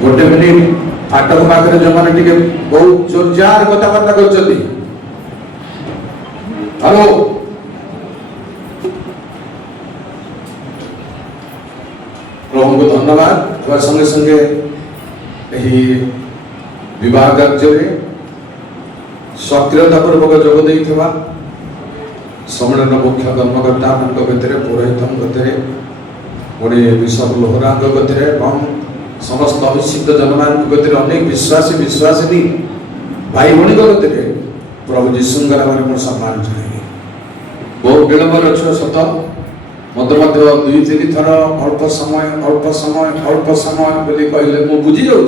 गोटे मिनिट फाटक पाखे जो मैंने बहुत जोरजार कथबार्ता कर हेलो प्रभु को धन्यवाद संगे संगे विवाह कार्य सक्रियता पूर्वक जोग देइथिबा सम्मेलन मुख्य कर्मकर्ता पुरोहित गोटे विशप लोहरा गति समस्त अभिषिक्त जनमान गति अनेक विश्वासी विश्वासिनी भाई भाई गति प्रभु जीशु नाम सम्मान जन बहुत विलंब अच्छे सत मत दुई तीन थर अल्प समय बोली कहले मु बुझी जाऊँ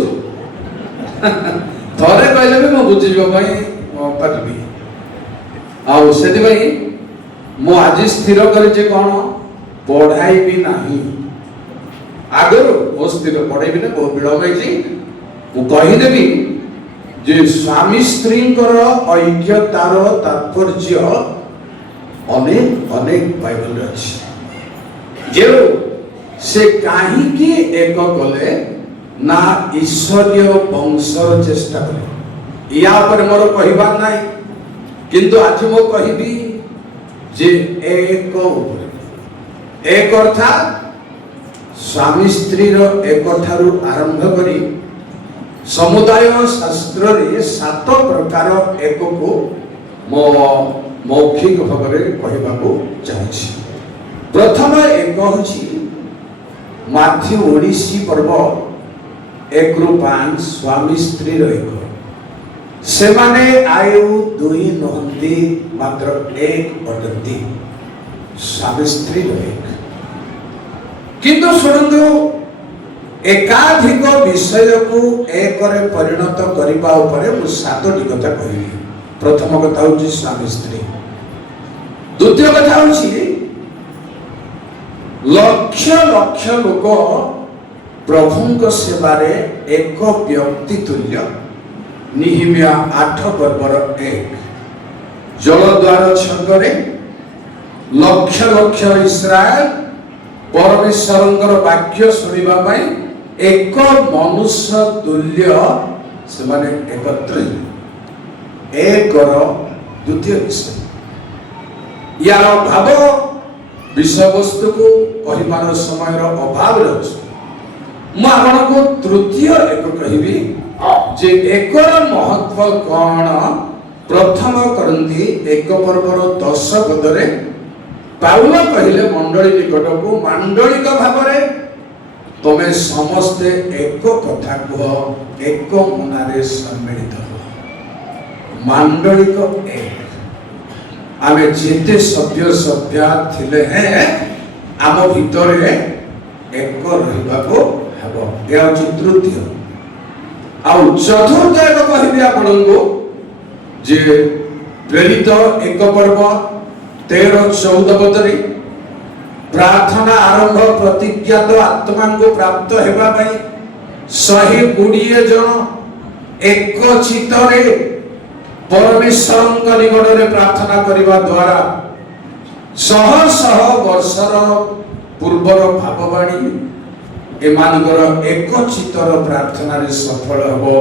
थरे कहले भी मु बुझीवाई पारि मु आज स्थिर कर कौन पढ़ाई भी नहीं आगर मो स्थिर पढ़ाई भी ना बहुत विलंब कहीदेवी जे स्वामी स्त्री ऐक्यतार तात्पर्य अनेक अनेक बाइबल अच्छे जो से कहीं एक कले ना ईश्वरीय वंशर चेष्टा कले या पर मोर कहबार ना किंतु आज मो कहबी जे एक अर्थात स्वामी स्त्री एक ठारू आरंभ करी समुदाय शास्त्र रे 7 प्रकार एक को मौखिक भाव में कहबाको चाहिए। प्रथम एक होची माथ्यू ओडिसी पर्व 1 ରୁ 5 स्वामी स्त्री एक से माने आयु 2 नहंती मात्र 1 अटंती स्वामी स्त्री एक किंतु शुणु एकाधिक विषय को एक परिणत करने उपरे मु 7टी कथा कहबी। प्रथम कथा होची स्वामी स्त्री, द्वितीय कथा होची लक्ष लक्ष लोक प्रभुଙ୍କ सेवारे एक व्यक्ति तुल्य निहिमिया 8 पर्वर 1 जलद्वार छंगरे लक्ष लक्ष इस्राएल परमेश्वरंकर वाक्य सुनिबा पई एक मनुष्य तुल्य से माने एकत्र एक द्वितीय विषय यार भाव विषय वस्तु को कहिबार समय अभाव अछि मु आपनको तृतीय एक कहबी जे एकर महत्व कौन। प्रथम करंती 1 पर्वर 10 पदरे पाउल कहले मंडली निकट को मांडलिक भाव में तमे समस्ते एक कथा कह एक मनारे सम्मिलित हो मांडलिक एक आमे जेते सभ्य सभ्या थिले हैं आम भीतर एक रहिबा को हेबो या तृतीय आ चतुर्थ एक कहबी आपनको जे प्रेरित 1 पर्व 13-14 पदरी प्रार्थना आरंभ प्रतिज्ञा तो आत्मा को प्राप्त हेबा पई 120 जन एक चित्तरे परमेश्वर निकट रे प्रार्थना करबा द्वारा शह शह वर्षर पूर्वर भाववाणी एमानकर एक चित्तर प्रार्थना रे सफल हबो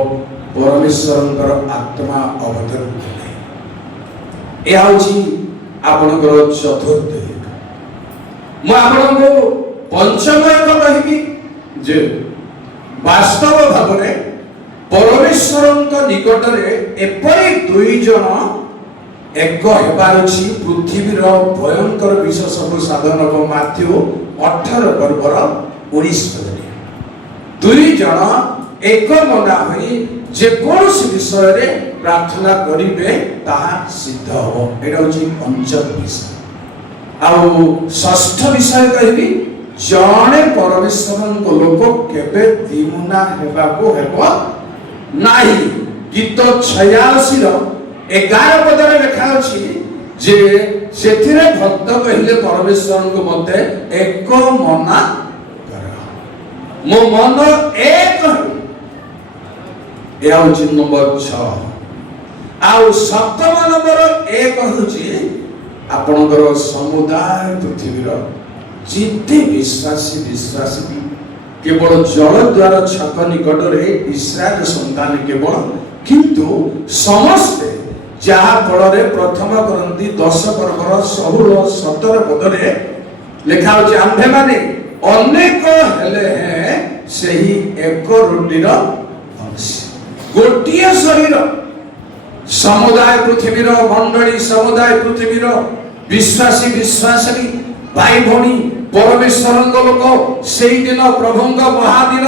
परमेश्वरंकर आत्मा अवतरण ए आउची आपनकर चतुर्थ मु आपनको पंचम एक कहबी जे वास्तव भाव में परमेश्वरंक निकट रे एपरि 2 जन एक हेबार अछि पृथ्वीर भयंकर विष सब साधन को माथ्यू 18 पर्वर 19 पदरे 2 जन एक मना होई जे कोनोसी विषय रे प्रार्थना करिवे ताहा सिद्ध हो एटा होची पंचम विषय। आउ षष्ठ विषय कहबी जणे परमेश्वरन को लोक केबे दिमुना हेबा को हेबो नाही। गीत 86 रो 11 पदरे लिखा अछि जे सेथिरे भक्त कहले परमेश्वरन को मते एक मना कर मो मन एक या होची नंबर 6 आउ सप्तम नंबर एक होची आपनकर समुदाय पृथ्वीर जिते विश्वासी विश्वासी केवल जल द्वार छक निकट रे इस्राएल संतान केवल किंतु समस्ते जहा फल रे प्रथम करंती 10 पर्वर 16 17 पदरे लिखा होचे आंभे माने अनेक हेले हैं सही एक रोटीर अंश गोटिए शरीर समुदाय पृथ्वीर मंडली समुदाय पृथ्वीर विश्वासी विश्वासिनी भाई भौणी परमेश्वर लोक से दिन प्रभुंग महादिन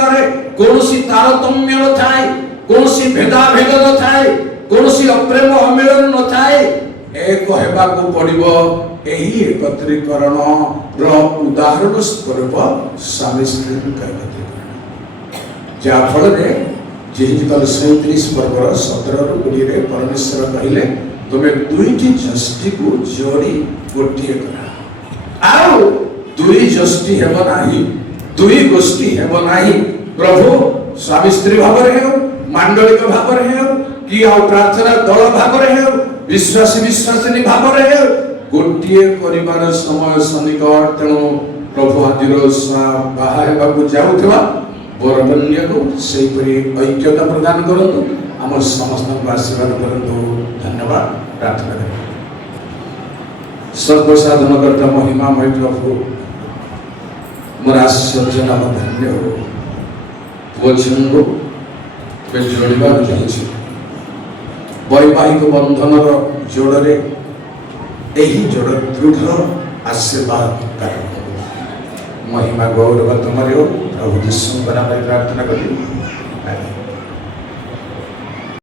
कौन तारतम्य न थाए कौन भेदाभेद न थाए कौन अप्रेम अमिलन न थाए एक हेबाकू पड़िबो एही एकत्रीकरण रो उदाहरण स्वरूप स्वामी स्त्री का एकत्रीकरण जहाँ फल जेहिकल 37 पर्वर 17 रु 20 रे परमेश्वर कहले तुमे दुईटी जष्टि को जोड़ी गोटिए करा आउ दुई जष्टि हेब नाही दुई गोष्ठी हेब नाही प्रभु स्वामी स्त्री भाव रे हो मांडलिक भाव रे हो कि आ प्रार्थना दल भाव रे हो विश्वासी विश्वासिनी भाव रे हो गोटिए परिवार समय सनिकट तेणु प्रभु आदिर बाहा हेबाकू जाउथबा बरबन्य को सेही परि ऐक्यता प्रदान करंतु आम समस्त को आशीर्वाद करंतु धन्यवाद प्रार्थना करें सर्वसाधन करता महिमामय प्रभु मोर आश्चर्य नाम धन्य हो पुओ को जोड़वा चाहिए वैवाहिक बंधनर जोड़े यही जोड़ दृढ़ आशीर्वाद कारण महिमा गौरव तुम्हारे हो प्रभु यीशु नाम प्रार्थना करी।